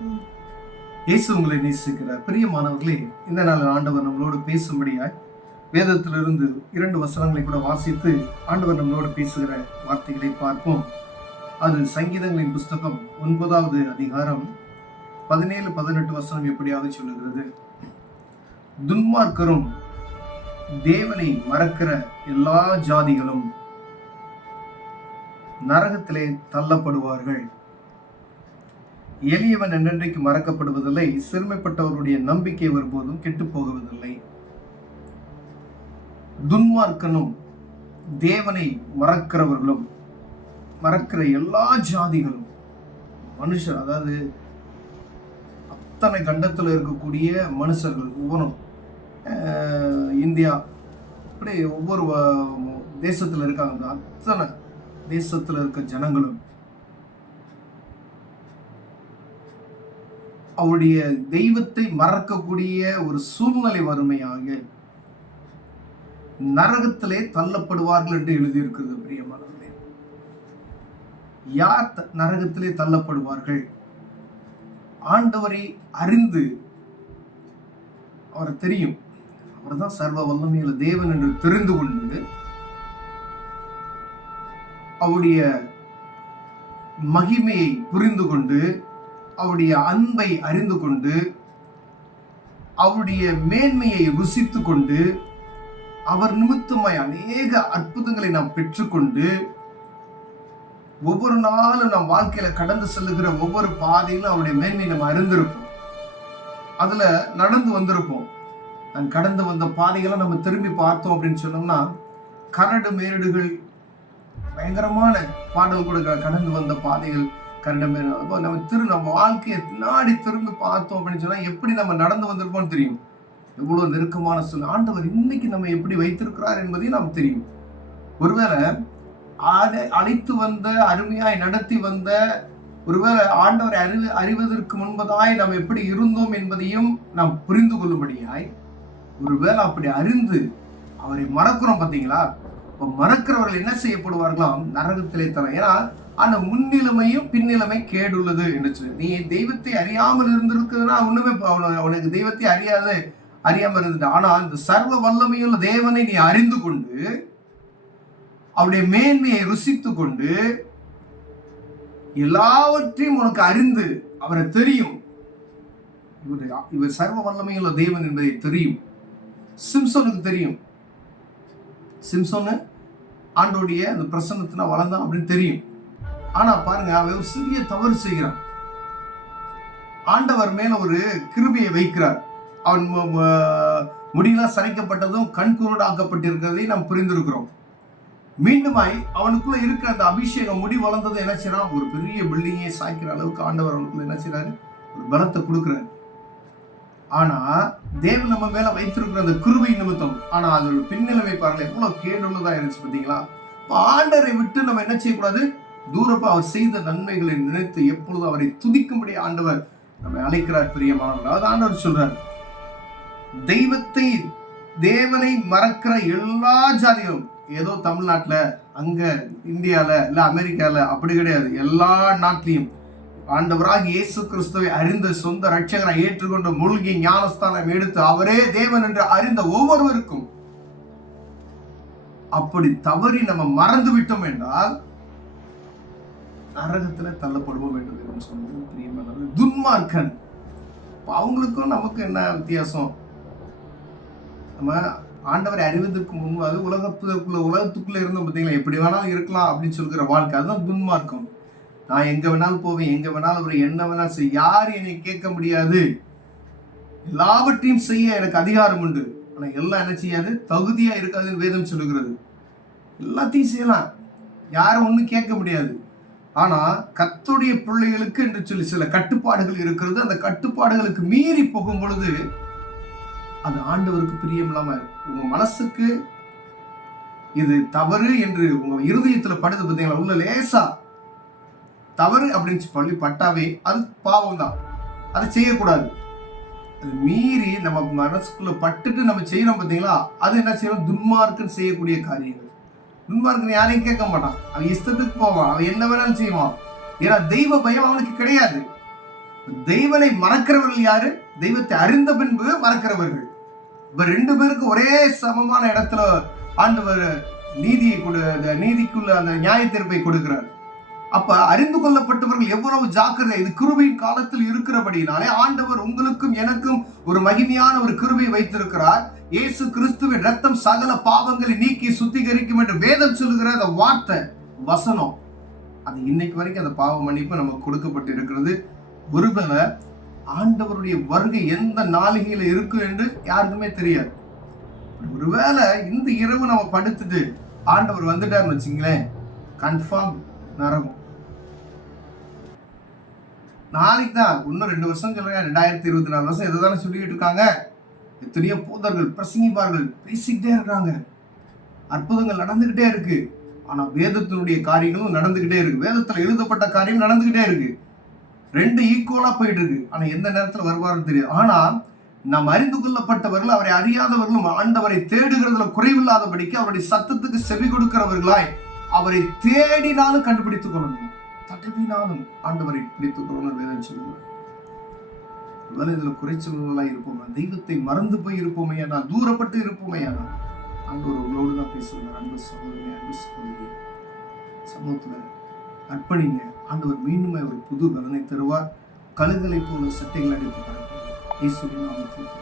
இயேசு உங்களை நேசிக்கிறார். பிரியமானவர்களே, இந்த நாள் ஆண்டவர் நம்மளோடு பேசும்படியாய் வேதத்திலிருந்து 2 வசனங்களை கூட வாசித்து ஆண்டவர் நம்மளோடு பேசுகிற வார்த்தைகளை பார்ப்போம். அது சங்கீதங்களின் புஸ்தகம் 9வது அதிகாரம் 17, 18 வசனம் எப்படியாக சொல்லுகிறது. துன்மார்க்கரும் தேவனை மறக்கிற எல்லா ஜாதிகளும் நரகத்திலே தள்ளப்படுவார்கள். எளியவன் என்றென்றைக்கு மறக்கப்படுவதில்லை, சிறுமைப்பட்டவருடைய நம்பிக்கை ஒருபோதும் கெட்டு போகுவதில்லை. துன்மார்க்கனும் தேவனை மறக்கிறவர்களும் மறக்கிற எல்லா ஜாதிகளும் மனுஷர், அதாவது அத்தனை கண்டத்தில் இருக்கக்கூடிய மனுஷர்கள், ஒவ்வொன்றும் இந்தியா இப்படி ஒவ்வொரு தேசத்தில் இருக்காங்க, அத்தனை தேசத்தில் இருக்க ஜனங்களும் அவருடைய தெய்வத்தை மறக்கக்கூடிய ஒரு சூழ்நிலை வறுமையாக நரகத்திலே தள்ளப்படுவார்கள் என்று எழுதியிருக்கிறது. பிரியமானவர்களே, யார் நரகத்திலே தள்ளப்படுவார்கள்? ஆண்டவரை அறிந்து, அவரை தெரியும், அவர் தான் சர்வ வல்லமையுள்ள தேவன் என்று தெரிந்து கொண்டு அவருடைய மகிமையை புரிந்து கொண்டு அவருடைய அன்பை அறிந்து கொண்டு அவருடைய மேன்மையை ருசித்து கொண்டு அவர் நிமித்தமாய் அநேக அற்புதங்களை நாம் பெற்றுக்கொண்டு ஒவ்வொரு நாளும் நம் வாழ்க்கையில கடந்து செல்லுகிற ஒவ்வொரு பாதையிலும் அவருடைய மேன்மையை நம்ம அறிந்திருப்போம், அதுல நடந்து வந்திருப்போம். கடந்து வந்த பாதைகளை நம்ம திரும்பி பார்த்தோம் அப்படின்னு சொன்னோம்னா, கரடு மேரடுகள், பயங்கரமான பாடல் கூட கடந்து வந்த பாதைகள், கரடு மேரடு. நம்ம வாழ்க்கையை பின்னாடி திரும்பி பார்த்தோம் அப்படின்னு சொன்னா எப்படி நம்ம நடந்து வந்திருப்போம்னு தெரியும். எவ்வளவு நெருக்கமான சூழ்நிலை ஆண்டவர் இன்னைக்கு நம்ம எப்படி வைத்திருக்கிறார் என்பதையும் நாம் தெரியும். ஒருவேளை அழைத்து வந்த, அருமையாய் நடத்தி வந்த, ஒருவேளை ஆண்டவரை அறிவதற்கு முன்பதாய் நாம் எப்படி இருந்தோம் என்பதையும் நாம் புரிந்து கொள்ளும்படியாய், ஒருவேளை அப்படி அறிந்து அவரை மறக்கிறோம் பார்த்தீங்களா, இப்போ மறக்கிறவர்கள் என்ன செய்யப்படுவார்களாம்? நரகத்திலே தர. ஏன்னா அந்த முன்னிலைமையும் பின்னிலைமை கேடுள்ளது என்று சொல்லி, நீ தெய்வத்தை அறியாமல் இருந்திருக்குதுன்னா ஒண்ணுமே உனக்கு தெய்வத்தை அறியாமல் இருந்துட்டு. ஆனா இந்த சர்வ வல்லமையுள்ள தேவனை நீ அறிந்து கொண்டு அவருடைய மேன்மையை ருசித்து கொண்டு எல்லாவற்றையும் உனக்கு அறிந்து அவரை தெரியும், இவர் சர்வ வல்லமையுள்ள தேவன் என்பதை தெரியும். சிம்சோனுக்கு தெரியும், சிம்சோனு ஆண்டோடைய அந்த பிரசன்னத்தினா வளர்ந்தான் அப்படின்னு தெரியும். ஆனா பாருங்க, அவன் ஒரு சிறிய தவறு செய்கிறான். ஆண்டவர் மேல ஒரு கிருபையை வைக்கிறார். அவன் முடியெல்லாம் சரைக்கப்பட்டதும் கண்குருடாக்கப்பட்டிருக்கிறதை நாம் புரிந்திருக்கிறோம். மீண்டுமாய் அவனுக்குள்ள இருக்கிற அந்த அபிஷேகம், முடி வளர்ந்தது என்ன செய்யறான்? ஒரு பெரிய பில்டிங்கை சாய்க்கிற அளவுக்கு ஆண்டவர் அவனுக்குள்ள என்ன செய்யறாரு? ஒரு பலத்தை கொடுக்கிறார். ஆனா தேவன் நம்ம மேல வைத்திருக்கிற அந்த கிருபை நிமித்தம், ஆனா அதோட பின்னிலைமை பாருங்க எவ்வளவு கேடுள்ளதா இருந்துச்சு பார்த்தீங்களா? ஆண்டரை விட்டு நம்ம என்ன செய்யக்கூடாது? தூரப்பா அவர் செய்த நன்மைகளை நினைத்து எப்பொழுது அவரை துதிக்கும்படி ஆண்டவர் நம்ம அழைக்கிறார். பிரியமானவர்கள், அதாவது ஆண்டவர் சொல்றார், தேவனை மறக்கிற எல்லா ஜாதிகளும், ஏதோ தமிழ்நாட்டுல, அங்க இந்தியால, இல்ல அமெரிக்கால அப்படி கிடையாது, எல்லா நாட்டிலையும் ஆண்டவராக இயேசு கிறிஸ்துவை அறிந்த சொந்த ரட்சகரை ஏற்றுக்கொண்டு மூழ்கி ஞானஸ்தானம் எடுத்து அவரே தேவன் என்று அறிந்த ஒவ்வொருவருக்கும், அப்படி தவறி நம்ம மறந்து விட்டோம் என்றால் நரகத்துல தள்ளப்படுவோம் என்று சொன்னது. பிரியமானது, துன்மார்க்கன், அவங்களுக்கும் நமக்கு என்ன வித்தியாசம்? நம்ம ஆண்டவரை அறிவதற்கு முன்பு அது உலகத்துக்குள்ள இருந்தோம் பார்த்தீங்களா, எப்படி வேணாலும் இருக்கலாம் அப்படின்னு சொல்கிற வாழ்க்கை, அதுதான் துன்மார்க்கம். நான் எங்க வேணாலும் போவேன், எங்க வேணாலும் அவர் என்ன வேணாலும் செய்ய, யாரும் என்னை கேட்க முடியாது, எல்லாவற்றையும் செய்ய எனக்கு அதிகாரம் உண்டு. ஆனா எல்லாம் என்ன செய்யாது? தகுதியா இருக்காதுன்னு வேதம் சொல்லுகிறது. எல்லாத்தையும் செய்யலாம், யாரும் ஒன்றும் கேட்க முடியாது. ஆனா கர்த்தருடைய பிள்ளைகளுக்கு என்று சொல்லி சில கட்டுப்பாடுகள் இருக்கிறது. அந்த கட்டுப்பாடுகளுக்கு மீறி போகும் பொழுது அது ஆண்டவருக்கு பிரியம் இல்லாம, உங்க மனசுக்கு இது தவறு என்று உங்க இருதயத்துல படுது பார்த்தீங்களா, உள்ள லேசா தவறு அப்படின்னு சொல்லி பட்டாவே அது பாவம் தான், அதை செய்யக்கூடாது. அது மீறி நம்ம மனசுக்குள்ள பட்டுட்டு நம்ம செய்யறோம் பார்த்தீங்களா, அது என்ன செய்யணும்? துன்மார்க்கன் செய்யக்கூடிய காரியங்கள். துன்மார்க்கன் யாரையும் கேட்க மாட்டான், அவன் இஷ்டத்துக்கு போவான், அவன் என்ன வேணாலும் செய்வான். ஏன்னா தெய்வ பயம் அவனுக்கு கிடையாது. தெய்வனை மறக்கிறவர்கள் யாரு? தெய்வத்தை அறிந்த பின்பு மறக்கிறவர்கள். இப்ப 2 பேருக்கு ஒரே சமமான இடத்துல ஆண்டவர் நீதிக்குள்ள அந்த நியாய தீர்ப்பை கொடுக்கிறார். அப்ப அறிந்து கொள்ளப்பட்டவர்கள் எவ்வளவு ஜாக்கிரதை. இது கிருபையின் காலத்தில் இருக்கிறபடினாலே ஆண்டவர் உங்களுக்கும் எனக்கும் ஒரு மகிமையான ஒரு கிருபை வைத்திருக்கிறார். இயேசு கிறிஸ்துவின் ரத்தம் சகல பாவங்களை நீக்கி சுத்திகரிக்கும் என்று வேதம் சொல்லுகிற அந்த வார்த்தை வசனம், அது இன்னைக்கு வரைக்கும் அந்த பாவ மன்னிப்பு நமக்கு கொடுக்கப்பட்டு இருக்கிறது. ஒருவேளை ஆண்டவருடைய வருகை எந்த நாளிகையில இருக்கும் என்று யாருக்குமே தெரியாது. ஒருவேளை இந்த இரவு நம்ம படுத்துட்டு ஆண்டவர் வந்துட்டாருன்னு வச்சுங்களேன், கன்ஃபார்ம் நரகம். நாளைக்கு தான் இன்னும் 2 வருஷம் சொல்றேன், 2024 வருஷம் எதுதானே சொல்லிட்டு இருக்காங்க. எத்தனையோ போதர்கள் பிரசங்கிப்பார்கள், பேசிக்கிட்டே இருக்காங்க, அற்புதங்கள் நடந்துகிட்டே இருக்கு. ஆனா வேதத்தினுடைய காரியங்களும் நடந்துகிட்டே இருக்கு, வேதத்துல எழுதப்பட்ட காரியம் நடந்துகிட்டே இருக்கு. 2 ஈக்குவலா போயிட்டு இருக்கு. ஆனா எந்த நேரத்துல வருவாருன்னு தெரியாது. ஆனா நாம் அறிந்து கொள்ளப்பட்டவர்கள், அவரை அறியாதவர்களும் ஆண்டவரை தேடுகிறதுல குறைவில்லாதபடிக்கு அவருடைய சத்தத்துக்கு செவி கொடுக்கிறவர்களாய் அவரை தேடினாலும் கண்டுபிடித்துக் கொள்ளணும், தடவினாலும் ஆண்டவரை பிடித்துக் கொள்ளணும் வேதம் சொல்லுவார். ஒருவேளை இதுல குறைச்சல்களாய் இருப்போமே, தெய்வத்தை மறந்து போய் இருப்போமே, ஆனால் தூரப்பட்டு இருப்போமே, ஆனால் ஆண்டவர் உங்களோடு தான் பேசுவார். அன்பு சகோதரி, அன்பு சகோதரி, சமூகத்துல அர்ப்பணிங்க. ஆண்டவர் மீண்டும் ஒரு புது பலனை தருவார். கழுகளை போல சட்டைகள் அடித்து பரப்புவார். இயேசுவின் நாமத்தில்